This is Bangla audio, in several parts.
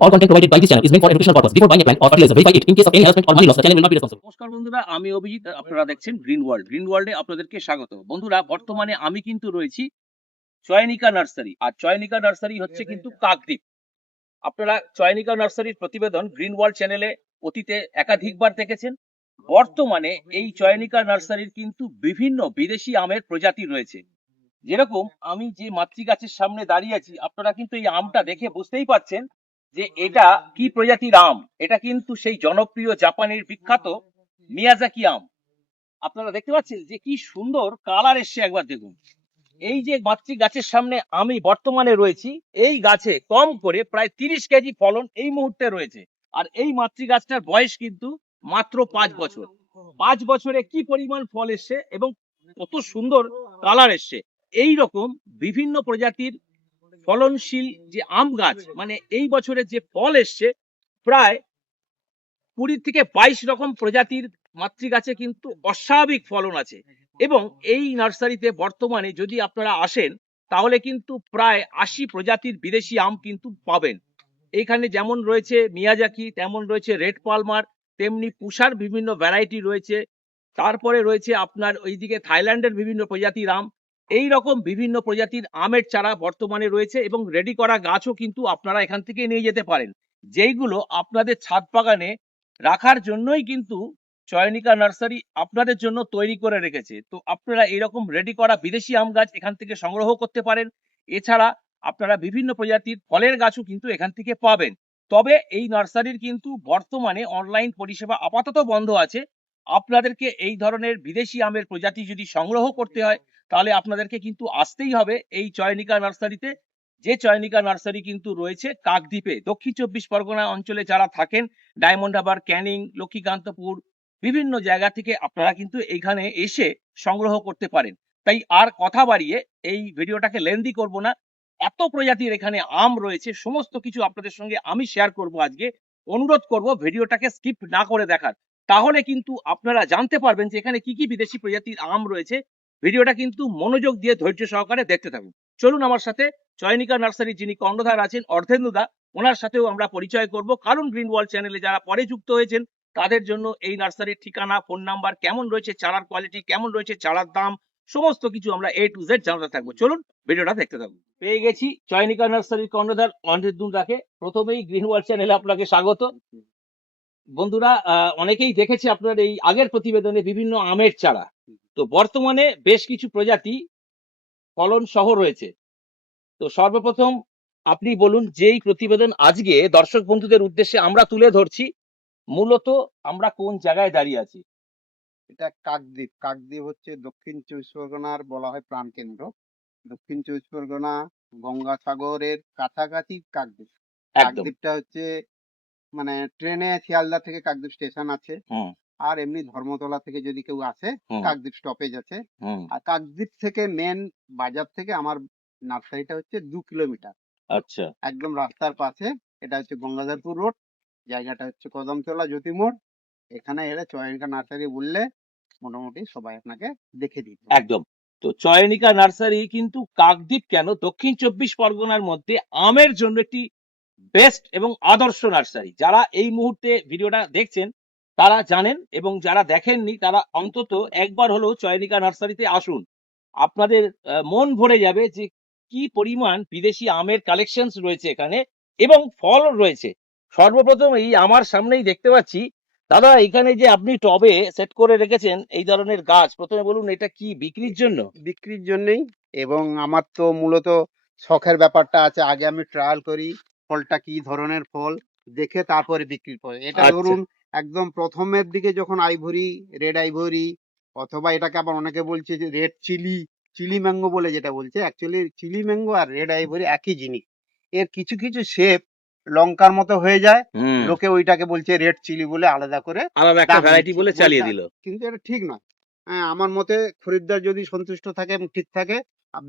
All content provided by this channel is meant for educational purpose. Before buying a plant or fertilizer, verify it. In case of any harassment or money loss, the channel will not be responsible. নমস্কার বন্ধুরা, আমি অভিজিৎ। আপনারা দেখছেন গ্রিন ওয়ার্ল্ড। গ্রিন ওয়ার্ল্ডে আপনাদেরকে স্বাগত। বন্ধুরা, বর্তমানে আমি কিন্তু রয়েছি চয়নিকা নার্সারি। আর চয়নিকা নার্সারি হচ্ছে কিন্তু কাকদ্বীপ। আপনারা চয়নিকা নার্সারির প্রতিবেদন গ্রিন ওয়ার্ল্ড চ্যানেলে অতীতে একাধিকবার দেখেছেন। বর্তমানে এই চয়নিকা নার্সারির কিন্তু বিভিন্ন বিদেশি আমের প্রজাতি রয়েছে। যেরকম আমি যে মাতৃ গাছের সামনে দাঁড়িয়ে আছি, আপনারা কিন্তু এই আমটা দেখে বুঝতেই পারছেন যে এটা কি প্রজাতির আম। এটা কিন্তু সেই জনপ্রিয় জাপানের বিখ্যাত মিয়াজাকি আম। আপনারা দেখতে পাচ্ছেন যে কি সুন্দর কালার এসছে, একবার দেখুন। এই যে মাতৃ গাছের সামনে আমি বর্তমানে রয়েছি, এই গাছে কম করে প্রায় 30 কেজি ফলন এই মুহূর্তে রয়েছে। আর এই মাতৃ গাছটার বয়স কিন্তু মাত্র 5 বছর। 5 বছরে কি পরিমাণ ফল এসছে এবং কত সুন্দর কালার এসছে। এই রকম বিভিন্ন প্রজাতির ফলনশীল যে আম গাছ, মানে এই বছরে যে ফল এসছে প্রায় 20 থেকে 22 রকম প্রজাতির মাতৃ গাছে কিন্তু অস্বাভাবিক ফলন আছে। এবং এই নার্সারিতে বর্তমানে যদি আপনারা আসেন তাহলে কিন্তু প্রায় 80 প্রজাতির বিদেশি আম কিন্তু পাবেন। এখানে যেমন রয়েছে মিয়াজাকি, তেমন রয়েছে রেড পালমার, তেমনি পুষার বিভিন্ন ভ্যারাইটি রয়েছে। তারপরে রয়েছে আপনার ওইদিকে থাইল্যান্ডের বিভিন্ন প্রজাতির আম। এই রকম বিভিন্ন প্রজাতির আমের চারা বর্তমানে রয়েছে এবং রেডি করা গাছও কিন্তু আপনারা এখান থেকে নিয়ে যেতে পারেন, যেইগুলো আপনাদের ছাদ বাগানে রাখার জন্যই কিন্তু চয়নিকা নার্সারি আপনাদের জন্য তৈরি করে রেখেছে। তো আপনারা এরকম রেডি করা বিদেশি আম গাছ এখান থেকে সংগ্রহ করতে পারেন। এছাড়া আপনারা বিভিন্ন প্রজাতির ফলের গাছও কিন্তু এখান থেকে পাবেন। তবে এই নার্সারির কিন্তু বর্তমানে অনলাইন পরিষেবা আপাতত বন্ধ আছে। আপনাদেরকে এই ধরনের বিদেশি আমের প্রজাতি যদি সংগ্রহ করতে হয় তাহলে আপনাদেরকে কিন্তু আসতেই হবে এই চয়নিকা নার্সারিতে। যে চয়নিকা নার্সারি কিন্তু রয়েছে কাকদ্বীপে। দক্ষিণ 24 পরগনা অঞ্চলে যারা থাকেন, ডায়মন্ড হারবার, ক্যানিং, লক্ষ্মীকান্তপুর, বিভিন্ন জায়গা থেকে আপনারা কিন্তু এইখানে এসে সংগ্রহ করতে পারেন। তাই আর কথা বাড়িয়ে এই ভিডিওটাকে লেন্দি করব না। এত প্রজাতির এখানে আম রয়েছে, সমস্ত কিছু আপনাদের সঙ্গে আমি শেয়ার করব আজকে। অনুরোধ করব ভিডিওটাকে স্কিপ না করে দেখার, তাহলে কিন্তু আপনারা জানতে পারবেন যে এখানে কি কি বিদেশি প্রজাতির আম রয়েছে। ভিডিওটা কিন্তু মনোযোগ দিয়ে ধৈর্য সহকারে দেখতে থাকুন। চলুন আমার সাথে চয়নিকা নার্সারি যিনি কর্ণধার আছেন অর্ধেন্দুদা, ওনার সাথেও আমরা পরিচয় করব। কারণ গ্রিন ওয়ার্ল্ড চ্যানেলে যারা পরে যুক্ত হয়েছেন তাদের জন্য এই নার্সারির ঠিকানা, ফোন নাম্বার, কেমন রয়েছে চারার কোয়ালিটি, কেমন রয়েছে চারার দাম, সমস্ত কিছু আমরা A to Z জানাতে থাকবো। চলুন ভিডিওটা দেখতে থাকুন। পেয়ে গেছি চয়নিকা নার্সারির কর্ণধার অর্ধেন্দুদাকে। প্রথমেই গ্রিন ওয়ার্ল্ড চ্যানেলে আপনাকে স্বাগত। বন্ধুরা, অনেকেই দেখেছে আপনার এই আগের প্রতিবেদনে বিভিন্ন আমের চারা। তো বর্তমানে বেশ কিছু প্রজাতি ফলন সহ রয়েছে। তো সর্বপ্রথম আপনি বলুন যে এই প্রতিবেদন আজকে দর্শক বন্ধুদের উদ্দেশ্যে আমরা তুলে ধরছি, মূলত আমরা কোন জায়গায় দাঁড়িয়ে আছি? এটা কাকদ্বীপ। কাকদ্বীপ হচ্ছে দক্ষিণ 24 পরগনার বলা হয় প্রাণকেন্দ্র। দক্ষিণ 24 পরগনা গঙ্গাসাগরের কাছাকাছি কাকদ্বীপ। একদম। কাকদ্বীপটা হচ্ছে মানে ট্রেনে শিয়ালদা থেকে কাকদ্বীপ স্টেশন আছে। হুম আর এমনি ধর্মতলা থেকে যদি কেউ আসে হুম কাকদ্বীপ স্টপেজ আছে। হুম আর কাকদ্বীপ থেকে মেন বাজার থেকে আমার নার্সারিটা হচ্ছে 2 কিলোমিটার, আচ্ছা। একদম রাস্তার পাশে। এটা হচ্ছে গঙ্গাধরপুর রোড, জায়গাটা হচ্ছে কদমতলা জ্যোতি মোড়। এখানে এলে চয়নিকা নার্সারি বললে মোটামুটি সবাই আপনাকে দেখে দিবে। একদম। তো চয়নিকা নার্সারি কিন্তু কাকদ্বীপ কেন, দক্ষিণ 24 পরগনার মধ্যে আমের জন্য একটি বেস্ট এবং আদর্শ নার্সারি। যারা এই মুহূর্তে ভিডিওটা দেখছেন তারা জানেন, এবং যারা দেখেননি তারা অন্তত একবার হলেও চয়নিকা নার্সারিতে আসুন। আপনাদের মন ভরে যাবে যে কি পরিমাণ বিদেশি আমের কালেকশনস রয়েছে এখানে এবং ফল রয়েছে। সর্বপ্রথম এই আমার সামনেই দেখতে পাচ্ছি দাদা, এখানে যে আপনি টবে সেট করে রেখেছেন এই ধরনের গাছ, প্রথমে বলুন এটা কি বিক্রির জন্য? বিক্রির জন্যই, এবং আমার তো মূলত শখের ব্যাপারটা আছে। আগে আমি ট্রায়াল করি ফলটা কি ধরনের ফল, দেখে তারপরে বিক্রি করে। এটা আচ্ছা। ধরুন একদম প্রথমের দিকে যখন আইভরি, রেড আইভরি, অথবা এটাকে আবার অনেকে বলছে যে রেড চিলি, চিলি ম্যাঙ্গো বলে যেটা বলছে, অ্যাকচুয়ালি চিলি ম্যাঙ্গো আর রেড আইভরি একই জিনিস। এর কিছু কিছু শেপ লঙ্কার মতো হয়ে যায়, হুম লোকে ওইটাকে বলছে রেড চিলি বলে আলাদা করে আলাদা একটা দাম ভ্যারাইটি দিচ্ছে, বলে চালিয়ে বলছে। দিল। কিন্তু এটা ঠিক নয়। হ্যাঁ, আমার মতে খরিদ্দার যদি সন্তুষ্ট থাকে এবং ঠিক থাকে,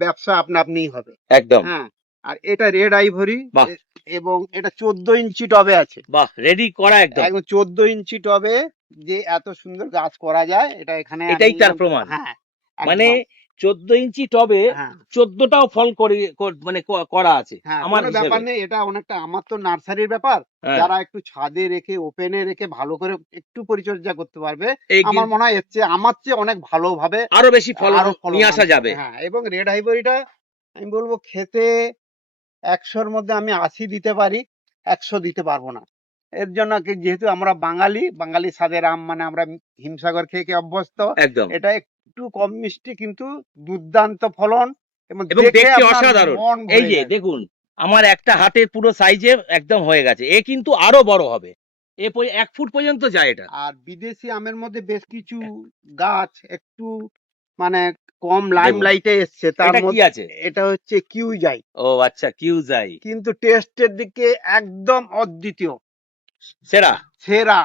ব্যবসা আপনা আপনিই হবে। একদম। হ্যাঁ, আর এটা রেড আইভরি, বাহ এবং এটা 14 ইঞ্চি টবে আছে। বাহ, রেডি করা একদম। একদম 14 ইঞ্চি টবে যে এত সুন্দর গাছ করা যায়, এটা এখানে আমি এটাই তার প্রমাণ। হ্যাঁ মানে একদম 14 ইঞ্চি টবে হ্যাঁ 14টাও ফল মানে করা আছে হ্যাঁ আমার কোনো হিসেবে। ব্যাপার নেই, এটা অনেকটা আমার তো নার্সারির ব্যাপার, হ্যাঁ, যারা একটু ছাদে রেখে ওপেনে রেখে ভালো করে একটু পরিচর্যা করতে পারবে, এই আমার মনে হয় এর চেয়ে আমার চেয়ে অনেক ভালোভাবে আরো বেশি ফলন আরো ফলন নিয়ে আসা আনতে যাবে। পারবে। হ্যাঁ, এবং রেড আইভরিটা আমি বলবো খেতে 100-র মধ্যে আমি 80 দিতে পারি, 100 দিতে পারবো না। এর জন্য যেহেতু আমরা বাঙালি, বাঙালি স্বাদের আম, মানে আমরা হিমসাগর খেয়ে খেয়ে অভ্যস্ত, একদম। এটা একটু কম মিষ্টি কিন্তু দুর্দান্ত ফলন, এবং এবং দেখে দেখতে আপনার অসাধারণ। মন এই ভরে যে যাবে। দেখুন, আমার একটা হাতের পুরো সাইজে একদম হয়ে গেছে। এ কিন্তু আরো বড় হবে। 1 ফুট পর্যন্ত যায় এটা। আর বিদেশি আমের মধ্যে বেশ কিছু গাছ একটু মানে কম দেখুন, লাইমলাইটে এসছে, তার এটা কি মধ্যে আছে? এটা হচ্ছে কিউজাই, ও আচ্ছা, কিউজাই। কিন্তু টেস্টের দিকে একদম অদ্বিতীয়, সেরা। সেরা।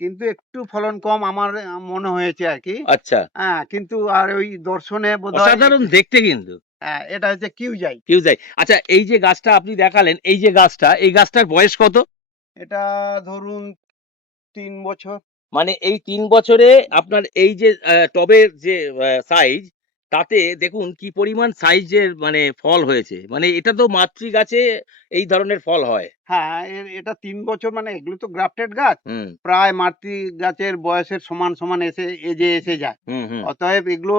কিন্তু একটু ফলন কম আমার মনে হয়েছে আর কি। আচ্ছা, হ্যাঁ, কিন্তু আর ওই দর্শনে বোধহয় অসাধারণ দেখতে কিন্তু হ্যাঁ, এটা হচ্ছে কিউজাই। কিউজাই। আচ্ছা, এই যে গাছটা আপনি দেখালেন, এই যে গাছটা, এই গাছটার বয়স কত? এটা ধরুন 3 বছর। মানে এই 3 বছরে আপনার এই যে টবের যে সাইজ, তাতে দেখুন কি পরিমাণ সাইজের মানে ফল হয়েছে। মানে এটা তো মাতৃ গাছে এই ধরনের ফল হয়। হ্যাঁ, এটা 3 বছর, মানে এগুলো তো গ্রাফটেড গাছ, হুম, প্রায় মাতৃ গাছের বয়সের সমান সমান এজে এসে যায়। হুম, হুম। অতএব এগুলো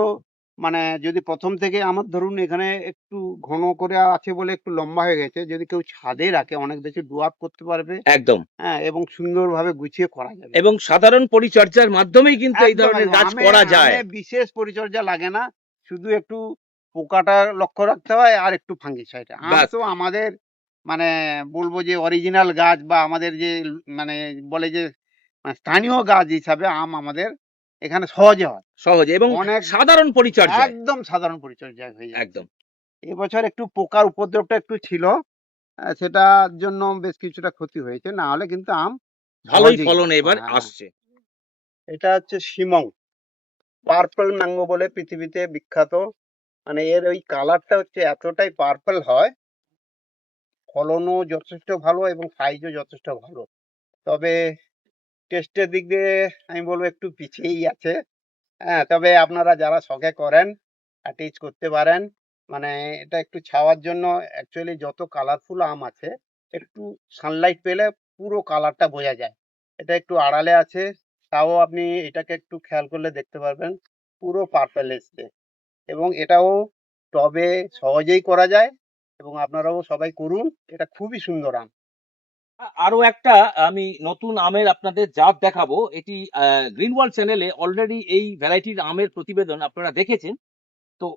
মানে যদি প্রথম থেকে আমার ধরুন এখানে একটু ঘন করে আছে বলে একটু লম্বা হয়ে গেছে, যদি কেউ ছাদে রাখে অনেক বেশি ডুয়াপ করতে পারবে। একদম। হ্যাঁ, এবং সুন্দরভাবে গুছিয়ে করা যাবে। এবং সাধারণ পরিচর্যার মাধ্যমেই কিন্তু এই একদম ধরনের একদম গাছ আমে করা আমে যায়। বিশেষ পরিচর্যা লাগে না, শুধু একটু পোকাটা লক্ষ্য রাখতে হয় আর একটু ফাঙ্গিসাইড। আম ব্যাস। তো আমাদের মানে বলবো যে অরিজিনাল গাছ, বা আমাদের যে মানে বলে যে স্থানীয় গাছ হিসাবে আম আমাদের এখানে সহজে হয়, সহজে এবং অনেক সাধারণ পরিচর্যায়। একদম সাধারণ পরিচর্যায় হয়ে যাচ্ছে। একদম। এবছর একটু পোকার উপদ্রবটা একটু ছিল, সেটার জন্য বেশ কিছুটা ক্ষতি হয়েছে, না হলে কিন্তু আম ভালোই সহজেই ফলন হয়। এবার হ্যাঁ, আসছে। এটা হচ্ছে শিমং পার্পল ম্যাঙ্গো বলে পৃথিবীতে বিখ্যাত। মানে এর ওই কালারটা হচ্ছে এতটাই পার্পল হয়, ফলনও যথেষ্ট ভালো এবং সাইজও যথেষ্ট ভালো। তবে টেস্টের দিক দিয়ে আমি বলবো একটু পিছিয়েই আছে। হ্যাঁ, তবে আপনারা যারা শখে করেন টেস্ট করতে পারেন। মানে এটা একটু ছাওয়ার জন্য, অ্যাকচুয়ালি যত কালারফুল আম আছে একটু সানলাইট পেলে পুরো কালারটা বোঝা যায়। এটা একটু আড়ালে আছে, তাও আপনি এটাকে একটু খেয়াল করলে দেখতে পারবেন পুরো পার্পল এসছে, এবং এটাও টবে সহজেই করা যায়, এবং আপনারাও সবাই করুন, এটা খুবই সুন্দর আম। আরো একটা আমি নতুন আমের আপনাদের জাত দেখাবো। এটি গ্রিন ওয়ার্ল্ড চ্যানেলে অলরেডি এই ভ্যারাইটির আমের প্রতিবেদন আপনারা দেখেছেন। তো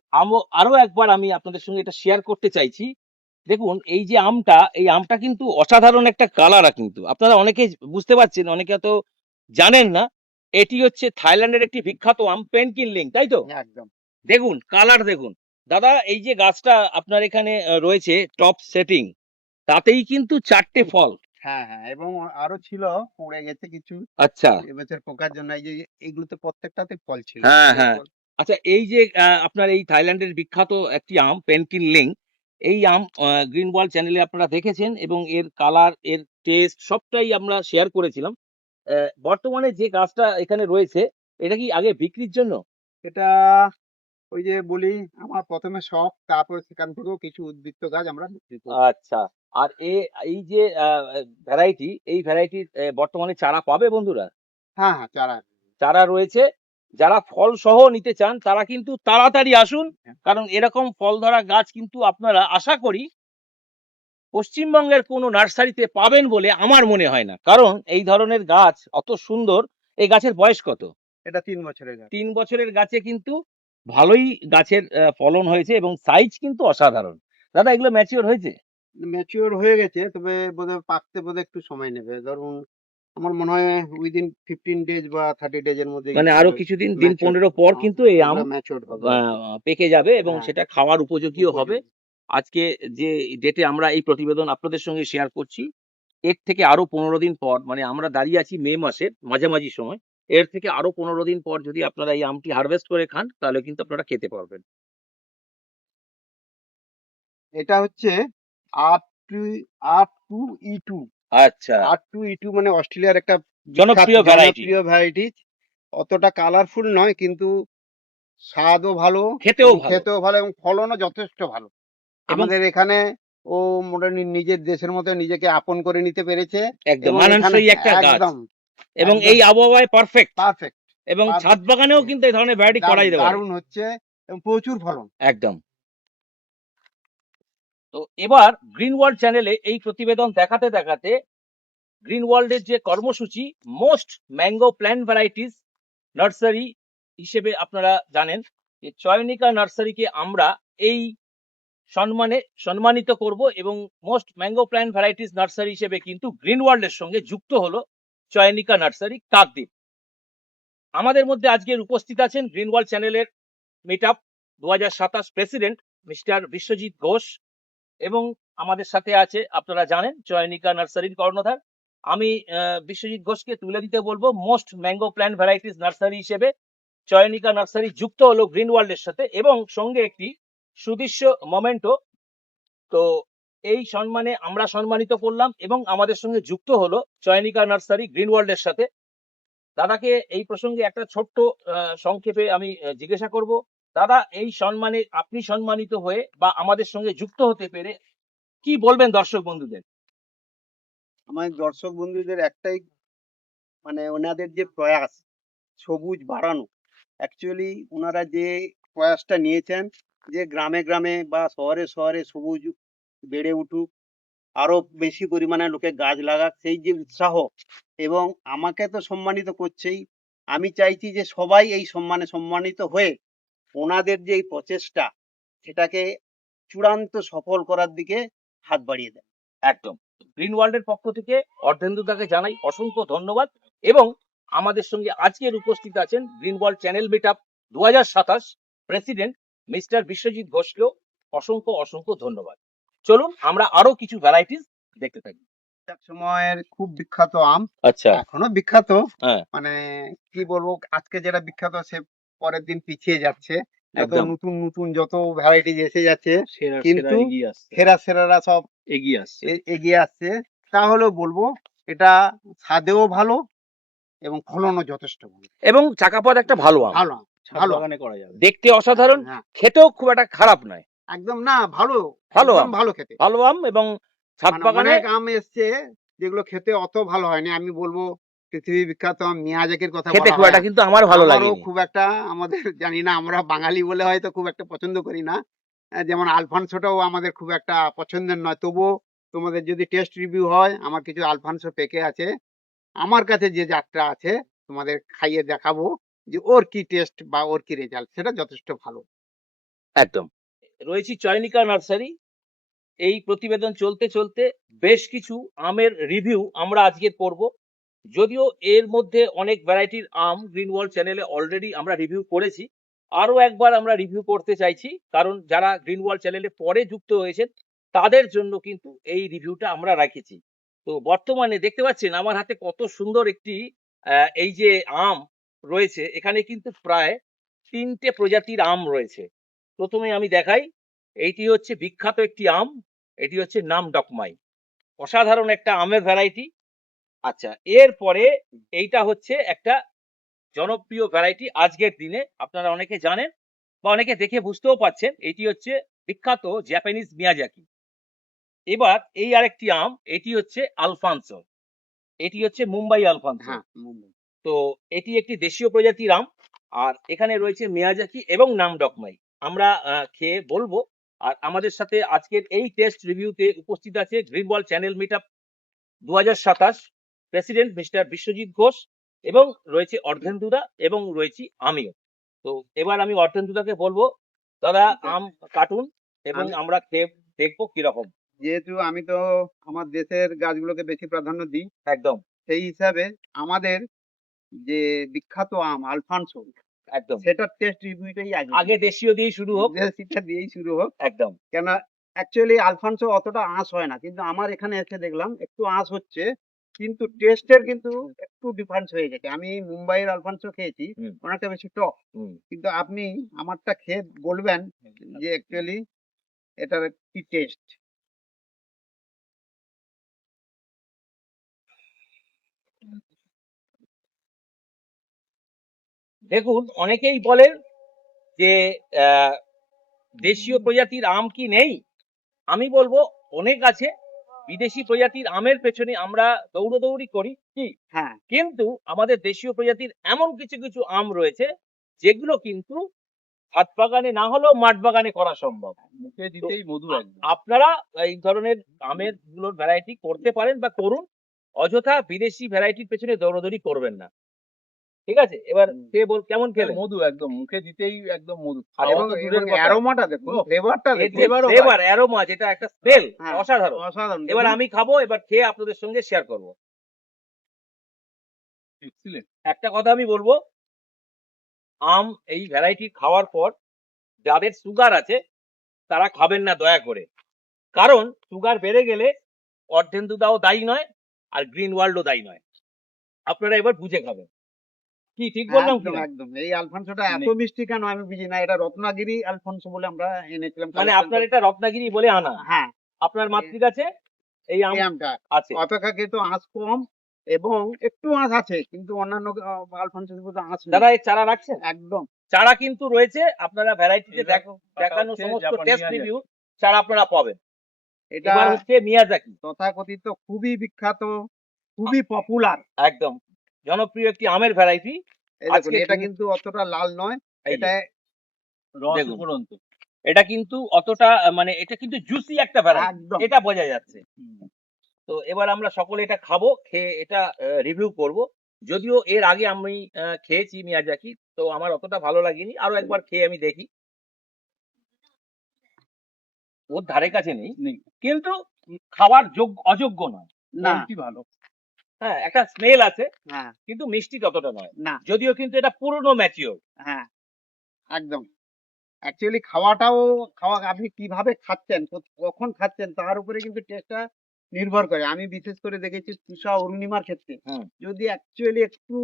আরো একবার আমি আপনাদের সঙ্গে এটা শেয়ার করতে চাইছি। দেখুন, এই যে আমটা, এই আমটা কিন্তু অসাধারণ একটা কালার কিন্তু। আপনারা অনেকেই বুঝতে পারছেন, অনেকে হয়তো জানেন না। এটি হচ্ছে থাইল্যান্ডের একটি বিখ্যাত আম পেনকিন লিং, তাই তো? একদম। দেখুন, কালার দেখুন। দাদা, এই যে গাছটা আপনার এখানে রয়েছে টপ সেটিং, তাতেই কিন্তু ৪ টে ফল। হ্যাঁ, হ্যাঁ, এবং আরো ছিল, পড়ে গেছে কিছু আচ্ছা। এবছর পোকার জন্য। এই যে এইগুলোতে প্রত্যেকটাতে ফল ছিল, হ্যাঁ, ফুলের হ্যাঁ। ফল। আচ্ছা, এই যে আপনার এই থাইল্যান্ডের বিখ্যাত একটি আম পেনকিন লিং, এই আম গ্রিন ওয়ার্ল্ড চ্যানেলে আপনারা দেখেছেন এবং এর কালার, এর টেস্ট সবটাই আমরা শেয়ার করেছিলাম। বর্তমানে যে গাছটা এখানে রয়েছে, এটা কি আগে বিক্রির জন্য? এটা ওই যে বলি, আমার প্রথমে শখ, তারপর সেখান থেকেও কিছু উদ্বৃত্ত গাছ আমরা বিক্রি করি। আচ্ছা। আর এই যে ভ্যারাইটি, এই ভ্যারাইটির বর্তমানে চারা পাবে বন্ধুরা? হ্যাঁ, হ্যাঁ, চারা। চারা রয়েছে। যারা ফল সহ নিতে চান তারা কিন্তু তাড়াতাড়ি আসুন। হ্যাঁ, কারণ এরকম ফল ধরা গাছ কিন্তু আপনারা আশা করি পশ্চিমবঙ্গের কোনো নার্সারিতে পাবেন বলে আমার মনে হয় না। কারণ এই ধরনের গাছ অত সুন্দর। এই গাছের বয়স কত? এটা 3 বছরের গাছ। ৩ বছরের গাছে কিন্তু ভালোই গাছের ফলন হয়েছে এবং সাইজ কিন্তু অসাধারণ। দাদা, এগুলো ম্যাচিউর হয়েছে? ম্যাচিওর হয়ে গেছে, তবে বোধহয় পাকতে বোধহয় একটু সময় নেবে। ধরুন আমার মনে হয় উইদিন 15 ডেজ বা 30 ডেজ এর মধ্যেই মানে আরো কিছুদিন, দিন ম্যাচিওর ১৫ পর কিন্তু এই আম এগুলো ম্যাচিওর হবে আর কি। পেকে যাবে এবং হ্যাঁ, সেটা খাওয়ার উপযোগীও হবে। উপযোগী। আজকে যে ডেটে আমরা এই প্রতিবেদন আপনাদের সঙ্গে শেয়ার করছি, এর থেকে আরো ১৫ দিন পর, মানে আমরা দাঁড়িয়ে আছি মে মাসের মাঝামাঝি সময়। এর থেকে আরো ১৫ দিন পর যদি আপনারা এই আমটি হারভেস্ট করে খান, তাহলে কিন্তু আপনারা খেতে পারবেন। এটা হচ্ছে R2 R2E2। আচ্ছা, R2E2 মানে অস্ট্রেলিয়ার একটা বিখ্যাত জনপ্রিয় ভ্যারাইটি। জনপ্রিয় ভ্যারাইটি। অতটা কালারফুল নয়, কিন্তু স্বাদও ভালো, খেতেও এবং ভালো। খেতেও ভালো এবং ফলনও যথেষ্ট ভালো। এবং আমাদের এখানে ও মোটামুটি নিজের দেশের মতো নিজেকে আপন করে নিতে পেরেছে একদম এবং এখানে মানানসই একটা গাছ, একদম এবং একদম এই আবহাওয়ায় পারফেক্ট। পারফেক্ট এবং ছাদ পারফেক্ট বাগানেও কিন্তু এই ধরনের ভ্যারাইটি করা যেতে পারে। দারুণ হচ্ছে এবং প্রচুর ফলন। একদম। তো এবার গ্রিন ওয়ার্ল্ড চ্যানেলে এই প্রতিবেদন দেখাতে দেখাতে গ্রিন ওয়ার্ল্ডের যে কর্মসূচি most mango plant varieties nursery হিসেবে আপনারা জানেন যে চয়নিকা নার্সারিকে আমরা এই সম্মানিত করব, এবং most mango plant varieties nursery হিসেবে কিন্তু গ্রিন ওয়ার্ল্ডের সঙ্গে যুক্ত হলো চয়নিকা নার্সারি কাকদ্বীপ। আমাদের মধ্যে আজকের উপস্থিত আছেন গ্রিন ওয়ার্ল্ড চ্যানেলের meet up 2027 president mister Biswajit Ghosh, এবং আমাদের সাথে আছে আপনারা জানেন চয়নিকা নার্সারির কর্ণধার। আমি বিশ্বজিৎ ঘোষকে তুলে দিতে বলবো most mango plant varieties nursery হিসেবে চয়নিকা নার্সারি যুক্ত হলো গ্রিন ওয়ার্ল্ডের সাথে, এবং সঙ্গে একটি সুদৃশ্য মোমেন্টো। তো এই সম্মানে আমরা সম্মানিত করলাম এবং আমাদের সঙ্গে যুক্ত হলো চয়নিকা নার্সারি গ্রিন ওয়ার্ল্ডের সাথে। দাদাকে এই প্রসঙ্গে একটা ছোট্ট সংক্ষেপে আমি জিজ্ঞাসা করব, দাদা এই সম্মানে আপনি সম্মানিত হয়ে বা আমাদের সঙ্গে যুক্ত হতে পেরে কি বলবেন দর্শক বন্ধুদের? আমার দর্শক বন্ধুদের একটাই, মানে ওনাদের যে প্রয়াস সবুজ বাড়ানো, অ্যাকচুয়ালি ওনারা যে প্রয়াসটা নিয়েছেন যে গ্রামে গ্রামে বা শহরে শহরে সবুজ বেড়ে উঠুক, আরো বেশি পরিমাণে লোকে গাছ লাগাক, সেই যে উৎসাহ, এবং আমাকে তো সম্মানিত করছেই, আমি চাইছি যে সবাই এই সম্মানে সম্মানিত হয়ে ওনাদের যে এই প্রচেষ্টা সেটাকে চূড়ান্ত সফল করার দিকে হাত বাড়িয়ে দেয়। একদম। গ্রিন ওয়ার্ল্ডের পক্ষ থেকে অর্ধেন্দুদাকে জানাই অসংখ্য ধন্যবাদ, এবং আমাদের সঙ্গে আজকের উপস্থিত আছেন green world channel meet up 2027 president mister Biswajit ঘোষকেও অসংখ্য ধন্যবাদ। চলুন আমরা আরো কিছু ভ্যারাইটিস দেখতে থাকি। এক সময়ের খুব বিখ্যাত আম, আচ্ছা। এখনো বিখ্যাত, হ্যাঁ। মানে কি বলবো, আজকে যেটা বিখ্যাত সে পরের দিন পিছিয়ে যাচ্ছে, যত একদম। নতুন নতুন যত ভ্যারাইটি এসে যাচ্ছে কিন্তু এগিয়ে আসছে, সেরারা সব এগিয়ে আসছে। এগিয়ে আসছে। তাহলেও বলবো এটা স্বাদেও ভালো এবং ফলনও যথেষ্ট ভালো। এবং চাকাপাত একটা ভালো আম, ভালো ভালো বাগানে করা যাবে, দেখতে অসাধারণ, হ্যাঁ খেতেও খুব একটা খারাপ নয়, একদম না, ভালো ভালো একদম আম, ভালো খেতে। ভালো আম, এবং ছাদ মানে বাগানে অনেক আম এসছে যেগুলো খেতে অত ভালো হয়নি। আমি বলবো পৃথিবী বিখ্যাত আম মিয়াজাকির কথা খেতে বলা খুব হয়, একটা কিন্তু আমার ভালো আমারও লাগেনি। খুব একটা, আমাদের জানি না, আমরা বাঙালি বলে হয়তো খুব একটা পছন্দ করি না। যেমন আলফানসোটাও আমাদের খুব একটা পছন্দের নয়, তবুও তোমাদের যদি টেস্ট রিভিউ হয়, আমার কিছু আলফানসো পেকে আছে, আমার কাছে যে জাতটা আছে তোমাদের খাইয়ে দেখাবো যে ওর কি টেস্ট বা ওর কি রেজাল্ট, সেটা যথেষ্ট ভালো। একদম। রয়েছি চয়নিকা নার্সারি। এই প্রতিবেদন চলতে চলতে বেশ কিছু আমের রিভিউ আমরা আজকে করব। যদিও এর মধ্যে অনেক ভ্যারাইটির আম গ্রিন ওয়ার্ল্ড চ্যানেলে অলরেডি আমরা রিভিউ করেছি, আরো একবার আমরা রিভিউ করতে চাইছি, কারণ যারা গ্রিন ওয়ার্ল্ড চ্যানেলে পরে যুক্ত হয়েছেন তাদের জন্য কিন্তু এই রিভিউটা আমরা রেখেছি। তো বর্তমানে দেখতে পাচ্ছেন আমার হাতে কত সুন্দর একটি এই যে আম রয়েছে, এখানে কিন্তু প্রায় 3টে প্রজাতির আম রয়েছে। প্রথমে আমি দেখাই, এইটি হচ্ছে বিখ্যাত একটি আম, এটি হচ্ছে নাম ডকমাই, অসাধারণ একটা আমের ভ্যারাইটি। আচ্ছা, এরপরে এইটা হচ্ছে একটা জনপ্রিয় ভ্যারাইটি আজকের দিনে, আপনারা অনেকে জানেন বা অনেকে দেখে বুঝতেও পাচ্ছেন, এটি হচ্ছে বিখ্যাত জাপানিজ মিয়াজাকি। এবার এই আরেকটি আম, এটি হচ্ছে আলফানসো, এটি হচ্ছে মুম্বাই আলফানসো। হ্যাঁ মুম্বাই। তো এটি একটি দেশীয় প্রজাতির আম, আর এখানে রয়েছে মিয়াজাকি এবং নাম ডকমাই। আমরা খেয়ে বলবো। আর আমাদের সাথে আজকের এই টেস্ট রিভিউতে উপস্থিত আছে green world channel meet up 2027 president mister Biswajit Ghosh, এবং রয়েছে অর্ধেন্দুদা, এবং রয়েছি আমিও। তো এবার আমি অর্ধেন্দুদাকে বলবো, দাদা আম কাটুন এবং আমি আমরা খেয়ে দেখবো কিরকম। যেহেতু আমি তো আমার দেশের গাছগুলোকে বেশি প্রাধান্য দিই, একদম সেই হিসাবে আমাদের যে বিখ্যাত আম আলফানসো, একদম সেটার টেস্ট রিভিউটাই আগে দেশীয় দিয়েই শুরু হোক। সেটা দিয়েই শুরু হোক। একদম কেন, অ্যাকচুয়ালি আলফানসো অতটা আঁশ হয় না, কিন্তু আমার এখানে এসে দেখলাম একটু আঁশ হচ্ছে, কিন্তু টেস্টের কিন্তু একটু ডিফারেন্স হয়ে গেছে। আমি মুম্বাইয়ের আলফানসো খেয়েছি, হুম। অনেকটা বেশি টক, হুম। কিন্তু আপনি আমারটা খেয়ে বলবেন যে অ্যাকচুয়ালি এটার কি টেস্ট। দেখুন, অনেকেই বলেন যে দেশীয় প্রজাতির আম কি নেই, আমি বলবো অনেক আছে। বিদেশি প্রজাতির আমের পেছনে আমরা দৌড়দৌড়ি করি কি, হ্যাঁ কিন্তু আমাদের দেশীয় প্রজাতির এমন কিছু কিছু আম রয়েছে যেগুলো কিন্তু ছাদ বাগানে না হলেও মাঠ বাগানে করা সম্ভব। মুখে দিতেই মধু একদম। আপনারা এই ধরনের আমের গুলোর ভ্যারাইটি করতে পারেন বা করুন, অযথা বিদেশি ভ্যারাইটির পেছনে দৌড়দৌড়ি করবেন না। ঠিক আছে, এবার কে বল কেমন খেলেন? মধু একদম মুখে দিতেই একদম মধু। আর খাওয়া এবং তো দূরের কথা। অ্যারোমাটা দেখুন, ফ্লেভারটা এর দেখুন, যে এবারও ফ্লেভার অ্যারোমা, যেটা একটা স্মেল, হ্যাঁ, অসাধারণ। অসাধারণ। এবার দেখুন, আমি খাবো, এবার খেয়ে আপনাদের সঙ্গে শেয়ার করব। Excellent. একটা কথা আমি বলবো, আম এই ভ্যারাইটি খাওয়ার পর যাদের সুগার আছে তারা খাবেন না দয়া করে, কারণ সুগার বেড়ে গেলে অর্ধেন্দুদাও দায়ী নয় আর গ্রিন ওয়ার্ল্ডও দায়ী নয়। আপনারা এবার বুঝে খাবেন। কি ঠিক বললাম একদম কিনা? একদম। এই আলফানসোটা এত মিষ্টি কেন আমি বুঝি না। এটা রত্নাগিরি আলফানসো বলে আমরা এনেছিলাম। মানে আপনার এটা রত্নাগিরি বলে আনা, হ্যাঁ, আপনার মাতৃকাছে এই আম এই আমটা আছে। অপেক্ষাকৃত আঁশ কম এবং একটু আঁশ আছে, কিন্তু অন্যান্য আলফানসোর মতো আঁশ নেই। দাদা এর চারা রাখছেন? একদম চারা কিন্তু রয়েছে, আপনারা ভ্যারাইটিতে এইবার দেখানো হচ্ছে সমস্ত জাপানি টেস্ট মিয়াজাকি। রিভিউ চারা আপনারা পাবেন। এটা এবার হচ্ছে মিয়াজাকি, তথাকথিত খুবই বিখ্যাত, খুবই পপুলার। একদম জনপ্রিয় একটি আমের ভ্যারাইটি। দেখুন, আজকে এটা কিন্তু অতটা লাল নয়। এই যে, এটা রস দেখুন। উপরন্ত। এটা কিন্তু অতটা মানে এটা কিন্তু জুসি একটা ভ্যারাইটি, একদম এটা বোঝা যাচ্ছে। তো এবার আমরা সকলে এটা খাবো, খেয়ে এটা রিভিউ করব। যদিও এর আগে আমি খেয়েছি মিয়াজাকি, তো আমার অতটা ভালো লাগেনি, আরো একবার খেয়ে আমি দেখি। ওর ধারে কাছে নেই, নেই। কিন্তু খাওয়ার অযোগ্য নয়। না। Quality ভালো। হ্যাঁ, একটা স্মেল আছে, হ্যাঁ, কিন্তু মিষ্টি ততটা নয়। না, যদিও কিন্তু এটা পুরনো ম্যাচিওর। হ্যাঁ, একদম। অ্যাকচুয়ালি খাওয়া আপনি কিভাবে খাচ্ছেন, কখন খাচ্ছেন তার উপরে কিন্তু টেস্টটা নির্ভর করে। আমি বিশেষ করে দেখেছি তুষা অরুণিমার ক্ষেত্রে, হুম। যদি অ্যাকচুয়ালি একটু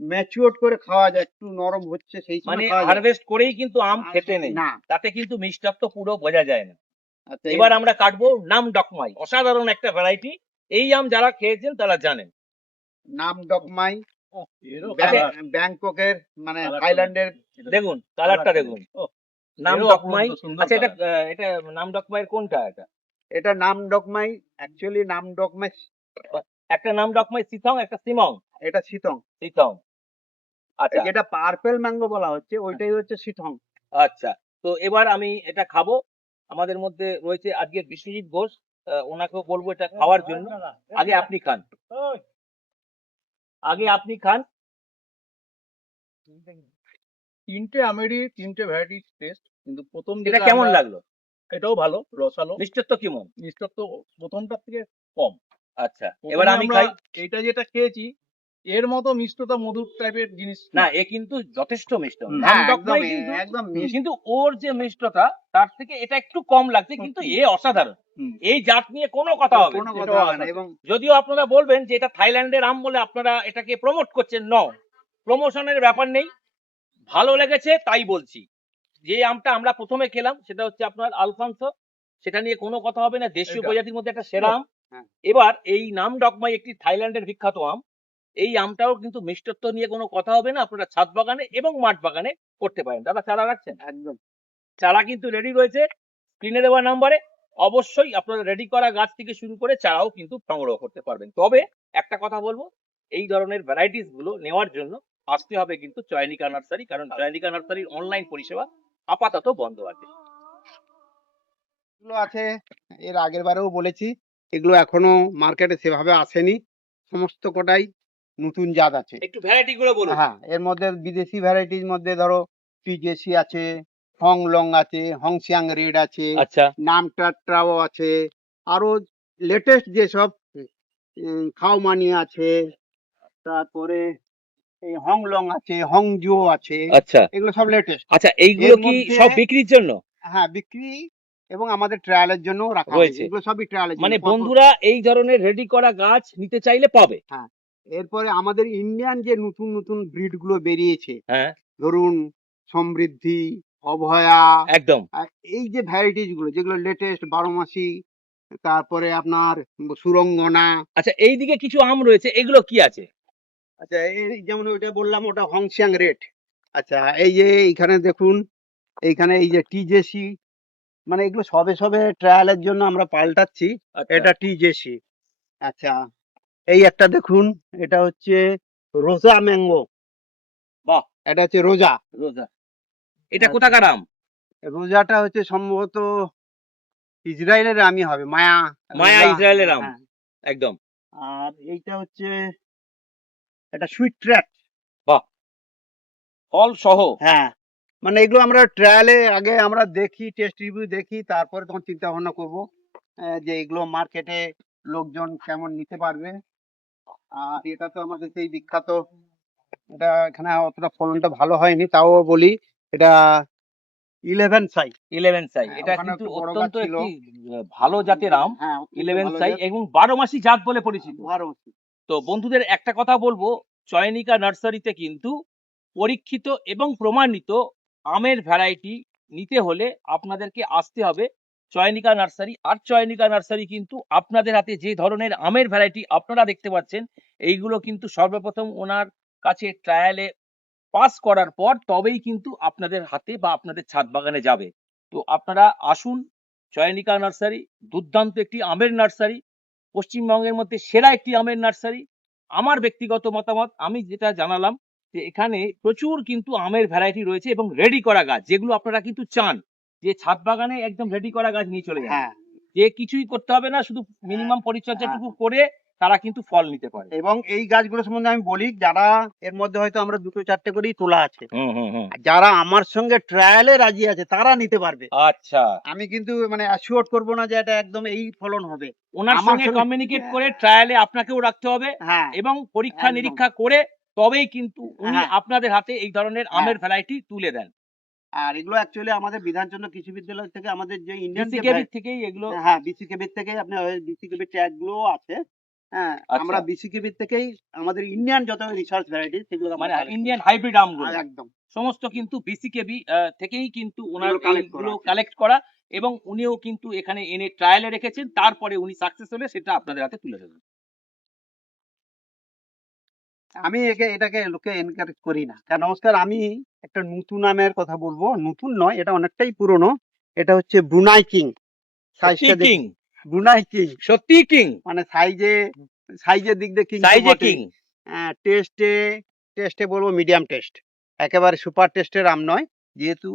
ম্যাচিওর করে খাওয়া যায়, একটু নরম হচ্ছে সেই মানে সময় খাওয়া যায়। হারভেস্ট করেই কিন্তু আম খেতে নেই, না। তাতে কিন্তু মিষ্টত্ব পুরো বোঝা যায় না। আচ্ছা, এবার আমরা কাটবো নাম ডকমাই, অসাধারণ একটা ভ্যারাইটি। এই আম যারা খেয়েছেন তারা জানেন। নাম ডকমাই এরও আচ্ছা, colour। ব্যাংককের মানে Colour টা থাইল্যান্ডের। দেখুন কালারটা Colour টা দেখুন, ওহ, নাম এরও ডকমাই। অপূর্ব সুন্দর আচ্ছা, এটা colour। এটা নাম ডকমাইয়ের কোনটা? এটা এটা নাম ডকমাই, অ্যাকচুয়ালি নাম ডকমাই একটা নাম ডকমাই সিথং, একটা সিমং এটা সিথং। সিথং। আচ্ছা যেটা পার্পেল ম্যাঙ্গো বলা হচ্ছে ওইটাই হচ্ছে সিথং। আচ্ছা, তো এবার আমি এটা খাবো। আমাদের মধ্যে রয়েছে আজকে বিশ্বজিৎ ঘোষ, ওনাকেও বলবো এটা খাওয়ার জন্য। আগে আপনি খান, আগে আপনি খান। তিনটে আমেরই তিনটে ভ্যারাইটিস টেস্ট, কিন্তু প্রথম এটা যেটা কেমন আমরা- লাগলো? এটাও ভালো, রসালো। মিষ্টত্ব কেমন? মিষ্টত্ব প্রথমটার থেকে কম। আচ্ছা, এবার আমি প্রথমে খাই। আমরা এটা যেটা খেয়েছি এর মতো মিষ্টতা মধুর টাইপের জিনিস না, এ কিন্তু যথেষ্ট মিষ্ট। হুম। নাম হ্যাঁ, ডকমাই একদম, কিন্তু একদম মিষ্টি। কিন্তু ওর যে মিষ্টতা তার থেকে এটা একটু কম লাগছে, কিন্তু এ অসাধারণ। হুম। এই জাত নিয়ে কোনো কথা হবে কোনো না। কথা এটাও হবে না। আছে। এবং যদিও আপনারা বলবেন যে এটা থাইল্যান্ডের আম বলে আপনারা এটাকে প্রমোট করছেন, ন, প্রমোশনের ব্যাপার নেই, ভালো লেগেছে তাই বলছি। যে আমটা আমরা প্রথমে খেলাম সেটা হচ্ছে আপনার আলফানসো, সেটা নিয়ে কোনো কথা হবে না, দেশীয় এটা। প্রজাতির মধ্যে একটা সেরা আম। হ্যাঁ। এবার এই নাম ডকমাই একটি থাইল্যান্ডের বিখ্যাত আম, এই আমটাও কিন্তু মিষ্টত্ব নিয়ে কোনো কথা হবে না, আপনারা ছাদ বাগানে এবং মাঠ বাগানে করতে পারেন। দাদা চারা রাখছেন? একদম চারা কিন্তু রেডি রয়েছে স্ক্রিনে দেওয়া নাম্বারে। অবশ্যই আপনারা রেডি করা গাছ থেকে শুরু করে চারাও কিন্তু সংগ্রহ করতে পারবেন। তবে একটা কথা বলবো, এই ধরনের ভ্যারাইটিস গুলো নেওয়ার জন্য আসতে হবে কিন্তু চয়নিকা নার্সারি, কারণ চয়নিকা নার্সারির অনলাইন পরিষেবা আপাতত বন্ধ আছে। এগুলো আছে, এর আগের বারেও বলেছি, এগুলো এখনো মার্কেটে সেভাবে আসেনি। সমস্ত কটাই নতুন জাত আছে। একটু ভ্যারাইটি গুলো বলুন। হ্যাঁ, এর মধ্যে বিদেশি ভ্যারাইটির মধ্যে ধরো পিজেসি আছে, হংলং আছে, হংসিয়াং রেড আছে, আচ্ছা, নাম টাট্রাও আছে, আরো লেটেস্ট যেসব খাওমানি আছে, তারপরে এই হংলং আছে, হংজো আছে, আচ্ছা, এগুলো সব লেটেস্ট। আচ্ছা, এইগুলো এর কি মধ্যে- সব বিক্রির জন্য? হ্যাঁ, বিক্রি এবং আমাদের ট্রায়ালের জন্য রাখা রয়েছে। হয়েছে। এগুলো সবই ট্রায়ালের জন্য। মানে বন্ধুরা এই ধরনের রেডি করা গাছ নিতে চাইলে পাবে। এরপরে আমাদের ইন্ডিয়ান যে নতুন নতুন ব্রিড গুলো বেরিয়েছে, হ্যাঁ, ধরুন সমৃদ্ধি, অভয়া, একদম। এই যে ভ্যারাইটিস গুলো যেগুলো লেটেস্ট 12 মাসি, তারপরে আপনার সুরঙ্গনা। আচ্ছা, এইদিকে কিছু আম রয়েছে, এগুলো কি আছে? আচ্ছা, এই যেমন ওইটা বললাম ওটা হংসিয়াং রেড। আচ্ছা, এই যে এখানে দেখুন এইখানে এই যে টিজেসি, মানে এগুলো সবে সবে ট্রায়ালের জন্য আমরা পাল্টাচ্ছি। আচ্ছা, এটা টিজেসি। আচ্ছা, এই একটা দেখুন, এটা হচ্ছে রোজা ম্যাঙ্গো। বাহ, এটা হচ্ছে রোজা। রোজা। এটা কোথাকার আম? রোজাটা হচ্ছে সম্ভবত ইসরায়েলের আমই হবে, মায়া মায়া রোজা। ইসরায়েলের আম, হ্যাঁ। একদম। আর এইটা হচ্ছে এটা সুইট ট্র্যাপ। বাহ, ফল সহ। হ্যাঁ, মানে এগুলো আমরা ট্রায়ালে আগে আমরা দেখি, টেস্ট রিভিউ দেখি, তারপরে তখন চিন্তা ভাবনা করবো যে এগুলো মার্কেটে লোকজন কেমন নিতে পারবে। আর এটা তো আমাদের সেই বিখ্যাত, এটা এখানে অতটা ফলনটা ভালো হয়নি, তাও বলি এটা 11 সাই। 11 সাই, হ্যাঁ, এটা ওখানে কিন্তু একটু বড় গাছ অত্যন্ত ছিল। একটি ভালো জাতের আম। হ্যাঁ, অত্যন্ত 11 ভালো সাই জাত। এবং 12 মাসি জাত বলে পরিচিত। ভালো। তো বন্ধুদের একটা কথা বলবো, চয়নিকা নার্সারিতে কিন্তু পরীক্ষিত এবং প্রমাণিত আমের ভ্যারাইটি নিতে হলে আপনাদেরকে আসতে হবে চয়নিকা নার্সারি। আর চয়নিকা নার্সারি কিন্তু আপনাদের হাতে যে ধরনের আমের ভ্যারাইটি আপনারা দেখতে পাচ্ছেন, এইগুলো কিন্তু সর্বপ্রথম ওনার কাছে ট্রায়ালে পাস করার পর তবেই কিন্তু আপনাদের হাতে বা আপনাদের ছাদ বাগানে যাবে। তো আপনারা আসুন, চয়নিকা নার্সারি দুর্দান্ত একটি আমের নার্সারি, পশ্চিমবঙ্গের মধ্যে সেরা একটি আমের নার্সারি। আমার ব্যক্তিগত মতামত, আমি যেটা জানালাম যে এখানে প্রচুর কিন্তু আমের ভ্যারাইটি রয়েছে এবং রেডি করা গাছ, যেগুলো আপনারা কিন্তু চান যে ছাদ বাগানে একদম রেডি করা গাছ নিয়ে চলে যান, হ্যাঁ, যে কিছুই করতে হবে না, শুধু মিনিমাম পরিচর্যাটুকু করে তারা কিন্তু ফল নিতে পারে। এবং এই গাছগুলো সম্বন্ধে আমি বলি, যারা এর মধ্যে হয়তো আমরা 2-4টে করেই তোলা আছে, হুম হুম হুম। আর যারা আমার সঙ্গে ট্রায়ালে রাজি আছে তারা নিতে পারবে। আচ্ছা, আমি কিন্তু মানে অ্যাসিওর করবো না যে এটা একদম এই ফলন হবে। ওনার আমার সঙ্গে সঙ্গে কমিউনিকেট করে ট্রায়ালে আপনাকেও রাখতে হবে হ্যাঁ, এবং পরীক্ষা একদম। নিরীক্ষা করে তবেই কিন্তু উনি হ্যাঁ, আপনাদের হাতে এই ধরনের হ্যাঁ। আমের ভ্যারাইটি তুলে দেন। আর এগুলো অ্যাকচুয়ালি আমাদের বিধানচন্দ্র কৃষি বিদ্যালয় থেকে, আমাদের যে ইন্ডিয়ান যে বিসিকেবি থেকেই এগুলো। হ্যাঁ, বিসিকেবির থেকেই আপনার বিসিকেবির ট্যাগ গুলো আছে। হ্যাঁ, আমরা আচ্ছা, বিসিকেবির থেকেই আমাদের ইন্ডিয়ান যত রিসার্চ ভ্যারাইটি সেগুলো আমরা মানে collect করি। ইন্ডিয়ান হাইব্রিড আমগুলো একদম সমস্ত কিন্তু বিসিকেবি থেকেই কিন্তু ওনার এগুলো collect করা এইগুলো আছে। কালেক্ট করা এবং উনিও কিন্তু এখানে এনে ট্রায়ালে রেখেছেন, তারপরে উনি সাকসেস হলে সেটা আপনাদের হাতে তুলে দেবেন। আমি এটাকে লোকে এনকারেজ করি না। নমস্কার, আমি একটা নতুন আমের কথা বলবো। নতুন নয়, এটা অনেকটাই পুরনো। এটা হচ্ছে ব্রুনাই কিং। সত্যি সাইজটা কিং, দেখুন, ব্রুনাই কিং। সত্যি কিং, মানে সাইজের দিক দিয়ে কিং তো সাইজে বটেই। কিং। টেস্টে বলবো মিডিয়াম টেস্ট। একেবারে সুপার টেস্টের আম নয়। যেহেতু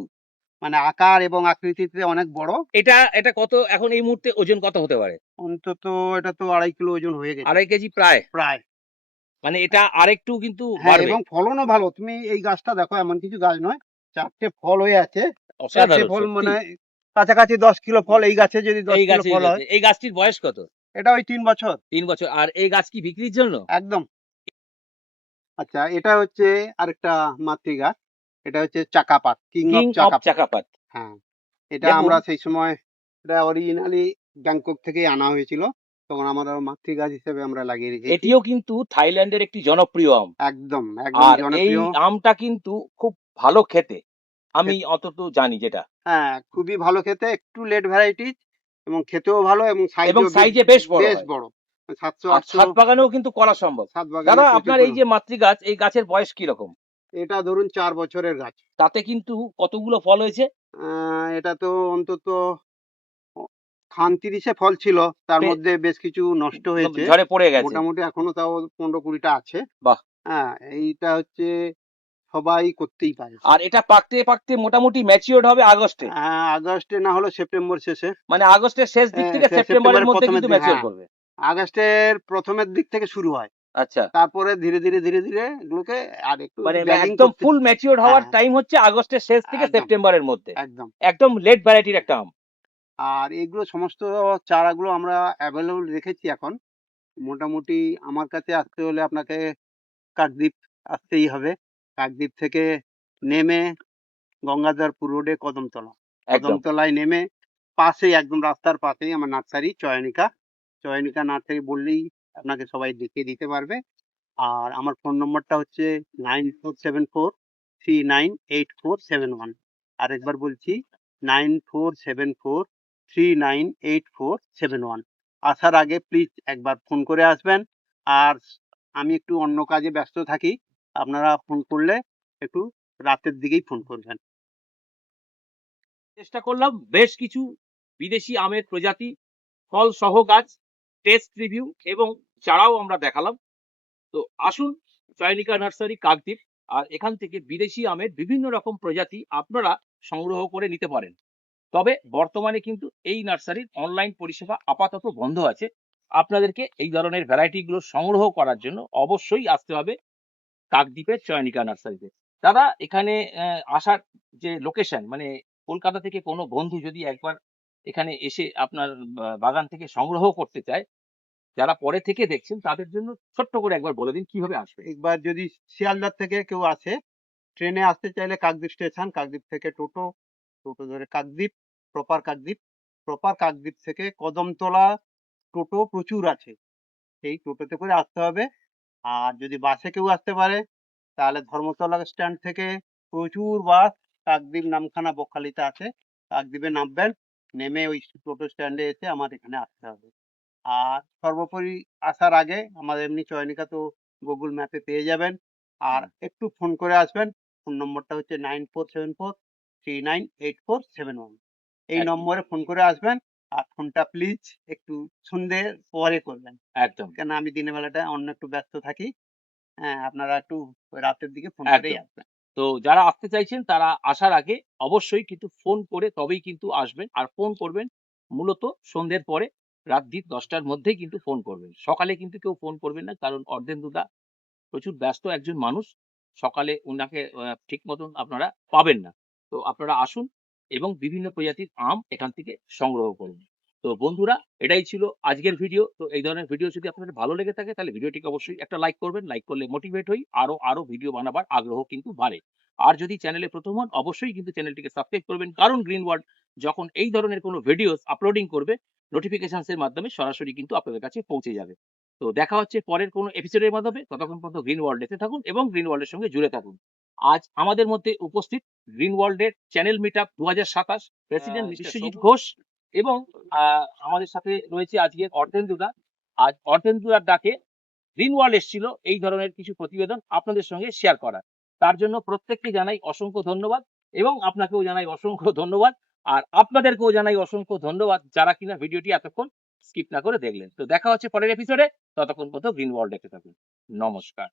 মানে আকার এবং আকৃতিতে অনেক বড়। এটা এটা কত এখন এই মুহূর্তে ওজন কত হতে পারে? অন্তত এটা তো 2.5 কিলো ওজন হয়ে গেছে 2.5 কেজি প্রায়। প্রায়। মানে এটা আরেকটু কিন্তু হ্যাঁ, বাড়বে। এবং ফলনও ভালো। তুমি এই গাছটা দেখো, এমন কিছু গাছ নয়। 4টে ফল হয়ে আছে। 4টে অসাধারণ ফল সত্যি। মানে কাছাকাছি 10 কিলো ফল। এই গাছে যদি 10 এই কিলো গাছে ফল হয়, এই গাছটির বয়স কত? এটা ওই 3 বছর। 3 বছর। আর এই গাছ কি বিক্রির জন্য? একদম। আচ্ছা, এটা হচ্ছে আরেকটা মাতৃগাছ। এটা হচ্ছে চাকাপাত, কিং অফ কিং অফ চাকাপাত। চাকাপাত। হ্যাঁ, এটা দেখুন, আমরা সেই সময় এটা অরিজিনালি ব্যাংকক থেকেই আনা হয়েছিল। তখন আমরা মাতৃগাছ হিসেবে আমরা লাগিয়ে রেখেছি। এটিও কিন্তু থাইল্যান্ডের একটি জনপ্রিয় আম। একদম, একদম আর এই জনপ্রিয়। আমটা কিন্তু খুব ভালো খেতে। আমি অতটুকু জানি যেটা। হ্যাঁ, খুবই ভালো খেতে, একটু লেট ভ্যারাইটিজ এবং খেতেও ভালো এবং এবং সাইজও সাইজে বেশ বড় বেশ হয়। বড়। 700 আর 800 ছাদ বাগানেও কিন্তু করা সম্ভব। ছাদ বাগানে দাদা, প্রচুর আপনার এই যে মাতৃগাছ, এই গাছের বয়স কি রকম? এটা ধরুন 4 বছরের গাছ। তাতে কিন্তু কতগুলো ফল হয়েছে? এটা তো অন্তত অ খান 30 এ ফল ছিল। তার পে মধ্যে বেশ কিছু নষ্ট হয়েছে। ঝড়ে পড়ে গেছে। মোটামুটি এখনো তাও 15-20 টা আছে। বাহ! হ্যাঁ, এইটা হচ্ছে সবাই করতেই পারে। আর এটা পাকতে পাকতে মোটামুটি ম্যাচিউরড হবে আগস্টে। আগস্টে না হলেও সেপ্টেম্বর শেষে। মানে আগস্টের শেষ দিক থেকে সেপ্টেম্বরের সেপ্টেম্বরের মধ্যে ১ম এর কিন্তু দিকে, ম্যাচিউর হ্যাঁ। করবে। আগস্টের ১ম এর দিক থেকে শুরু হয়। আচ্ছা। তারপরে ধীরে ধীরে এগুলোকে আর একটু মানে ব্যাগিং একদম করতে। ফুল ম্যাচিউরড হওয়ার হ্যাঁ, টাইম হচ্ছে আগস্টের শেষ থেকে একদম, সেপ্টেম্বরের মধ্যে। একদম। একদম লেট ভ্যারাইটির একটা আম। আর এগুলো সমস্ত চারাগুলো আমরা এভেলেবল রেখেছি এখন। মোটামুটি আমার কাছে আসতে হলে আপনাকে কাকদ্বীপ আসতেই হবে। কাকদ্বীপ থেকে নেমে গঙ্গাধরপুর রোডে কদমতলা। একদম। কদমতলায় নেমে পাশেই, একদম রাস্তার পাশেই আমার নার্সারি চয়নিকা। চয়নিকা নার্সারি বললেই আপনাকে সবাই দেখিয়ে দিতে পারবে। আর আমার ফোন নম্বরটা হচ্ছে 9474398471। আরেকবার বলছি, 9474398471। আসার আগে প্লিজ একবার ফোন করে আসবেন। আর আমি একটু অন্য কাজে ব্যস্ত থাকি। আপনারা ফোন করলে একটু রাতের দিকেই ফোন করবেন। চেষ্টা করলাম বেশ কিছু বিদেশি আমের প্রজাতি, ফল সহ গাছ, টেস্ট রিভিউ এবং চারাও আমরা দেখালাম। তো আসুন চয়নিকা নার্সারি কাকদ্বীপ, আর এখান থেকে বিদেশি আমের বিভিন্ন রকম প্রজাতি আপনারা সংগ্রহ করে নিতে পারেন। তবে বর্তমানে কিন্তু এই নার্সারির অনলাইন পরিষেবা আপাতত বন্ধ আছে। আপনাদেরকে এই ধরনের ভ্যারাইটি গুলো সংগ্রহ করার জন্য অবশ্যই আসতে হবে কাকদ্বীপের চয়নিকা নার্সারিতে। দাদা, এখানে আসার যে লোকেশন, মানে কলকাতা থেকে কোনো বন্ধু যদি একবার এখানে এসে আপনার বাগান থেকে সংগ্রহ করতে চায়, যারা পরে থেকে দেখছেন তাদের জন্য ছোট্ট করে একবার বলে দিন কিভাবে আসবে। একবার যদি শিয়ালদার থেকে কেউ আসে, ট্রেনে আসতে চাইলে কাকদ্বীপ স্টেশন, কাকদ্বীপ থেকে টোটো, টোটো ধরে কাকদ্বীপ, প্রপার কাকদ্বীপ থেকে কদমতলা টোটো প্রচুর আছে, সেই টোটোতে করে আসতে হবে। আর যদি বাসে কেউ আসতে পারে তাহলে ধর্মতলা স্ট্যান্ড থেকে প্রচুর বাস কাকদ্বীপ নামখানা বকখালিতে আছে, কাকদ্বীপে নামবেন, নেমে ওই টোটো স্ট্যান্ডে এসে আমার এখানে আসতে হবে। আর সর্বোপরি আসার আগে আমাদের এমনি চয়নিকা তো গুগল ম্যাপে পেয়ে যাবেন, আর একটু ফোন করে আসবেন। ফোন নম্বরটা হচ্ছে 9474398471। এই একদম। নম্বরে ফোন করে আসবেন, আর ফোনটা প্লিজ একটু সন্ধ্যের পরে করবেন, একদম কেন আমি দিনের বেলাটা অন্য একটু ব্যস্ত থাকি। হ্যাঁ, আপনারা একটু ওই রাতের দিকে ফোন করেই একদম। আসবেন। তো যারা আসতে চাইছেন তারা আসার আগে অবশ্যই কিন্তু ফোন করে তবেই কিন্তু আসবেন, আর ফোন করবেন মূলত সন্ধ্যের পরে, রাত্রি 10টার মধ্যেই কিন্তু ফোন করবেন। সকালে কিন্তু কেউ ফোন করবেন না, কারণ অর্ধেন্দুদা প্রচুর ব্যস্ত একজন মানুষ। সকালে উনাকে ঠিক মতন আপনারা পাবেন না। তো আপনারা আসুন এবং বিভিন্ন প্রজাতির আম এখান থেকে সংগ্রহ করুন। তো বন্ধুরা, এটাই ছিল আজকের ভিডিও। তো এই ধরনের ভিডিও যদি আপনাদের ভালো লেগে থাকে তাহলে ভিডিওটিকে অবশ্যই একটা লাইক করবেন। লাইক করলে মোটিভেট হই, আরো ভিডিও বানাবার আগ্রহ কিন্তু বাড়ে। আর যদি চ্যানেলে প্রথম হন অবশ্যই কিন্তু চ্যানেলটিকে সাবস্ক্রাইব করবেন, কারণ গ্রিন ওয়ার্ল্ড যখন এই ধরনের কোনো ভিডিওস আপলোডিং করবে নোটিফিকেশনস এর মাধ্যমে সরাসরি কিন্তু আপনাদের কাছে পৌঁছে যাবে। তো দেখা হচ্ছে পরের কোনো এপিসোডের মাধ্যমে। ততক্ষণ পর্যন্ত গ্রিন ওয়ার্ল্ড দেখতে থাকুন এবং গ্রিন ওয়ার্ল্ডের সঙ্গে জুড়ে থাকুন। আজ আমাদের মধ্যে উপস্থিত গ্রিন ওয়ার্ল্ডের channel meetup 2027 president Biswajit Ghosh, এবং আমাদের সাথে রয়েছে আজকে অর্ধেন্দুদা। আজ অর্ধেন্দুদার ডাকে গ্রিন ওয়ার্ল্ড এসেছিল এই ধরনের কিছু প্রতিবেদন আপনাদের সঙ্গে শেয়ার করার। তার জন্য প্রত্যেককে জানাই অসংখ্য ধন্যবাদ, এবং আপনাকেও জানাই অসংখ্য ধন্যবাদ। আর আপনাদেরকেও জানাই অসংখ্য ধন্যবাদ যারা কিনা ভিডিওটি এতক্ষণ স্কিপ না করে দেখলেন। তো দেখা হচ্ছে পরের এপিসোডে। ততক্ষণ পর্যন্ত গ্রিন ওয়ার্ল্ড দেখতে থাকুন। নমস্কার।